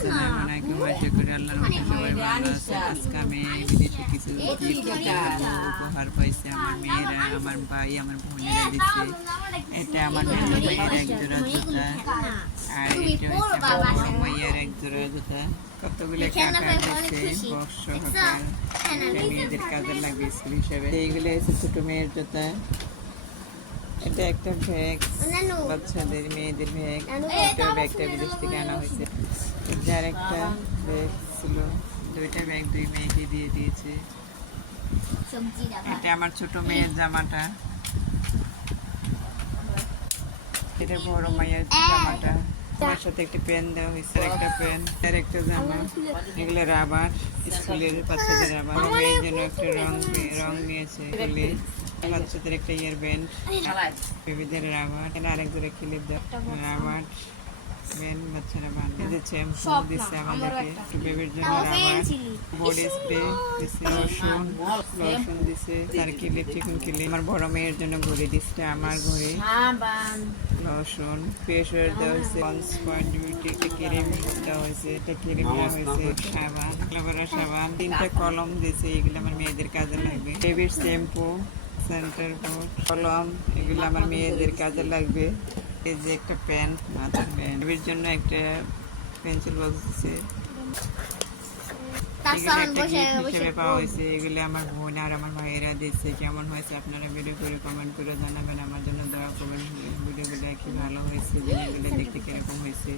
আসসালামু আলাইকুম, আশা করি আল্লাহর রহমতে সবাই ভালো আছে। আজকে আমি এই ভিডিওতে কিছু উপহার পাইছি আমার মেয়েরা, আমার ভাই, আমার বোনেরা দিচ্ছে। এটা আমার মেয়ের ভাইয়ের এক জোড়া জুতা, আর এটা হচ্ছে আমার বড় মাইয়ের এক জোড়া জুতা। কতগুলো কাকার দিচ্ছে বক্স সহকার, এটা মেয়েদের কাজে লাগবে স্কুল হিসেবে। এইগুলো হচ্ছে ছোট মেয়ের জুতা। এটা একটা ব্যাগ, বাচ্চাদের মেয়েদের ব্যাগ। এটা ব্যাগটা বিদেশ থেকে আনা হয়েছে। যার একটা ব্যাগ ছিল, দুইটা ব্যাগ দুই মেয়েকে দিয়ে দিয়েছে। এটা আমার ছোট মেয়ের জামাটা, এটা বড় মায়ের জামাটা। আমার সাথে একটা পেন দেওয়া হয়েছে, একটা পেন আর একটা জামা। এগুলো রাবার, স্কুলের বাচ্চাদের রাবার। মেয়ের জন্য একটা রং নিয়েছে, বাচ্চাদের একটা ইয়ার ব্যান্ড, বেবিদের রাবার, আরেক জোড়া ক্লিপ রাবার ব্যান্ড, বাচ্চারা বানিয়ে দিচ্ছে। শ্যাম্পু দিচ্ছে আমাদেরকে, বেবির জন্য রাবার, বডি স্প্রে দিচ্ছে, লোশন দিচ্ছে, সার্কিল চিকন ক্লিপ। আমার বড় মেয়ের জন্য ঘড়ি দিচ্ছে, আমার ঘড়ি, লোশন, ফেস ওয়াশ দেওয়া হয়েছে, পন্স পয়েন্ট বিউটি একটা ক্রিম দেওয়া হয়েছে, একটা ক্রিম দেওয়া হয়েছে, সাবান, লাভারা সাবান, 3টা কলম দিয়েছে। এগুলো আমার মেয়েদের কাজে লাগবে। বেবির শ্যাম্পু, সেন্টার বোর্ড, কলম, এগুলো আমার মেয়েদের কাজে লাগবে। এই যে একটা পেন, মাথার পেন, বেবির জন্য একটা পেন্সিল বক্স দিচ্ছে। হিসেবে পাওয়া হয়েছে। এগুলো আমার বোন আর আমার ভাইয়েরা দিচ্ছে। কেমন হয়েছে আপনারা ভিডিও করে কমেন্ট করে জানাবেন, আমার জন্য দোয়া করবেন। ভিডিওগুলো কি ভালো হয়েছে, জিনিসগুলো দেখতে কিরকম হয়েছে।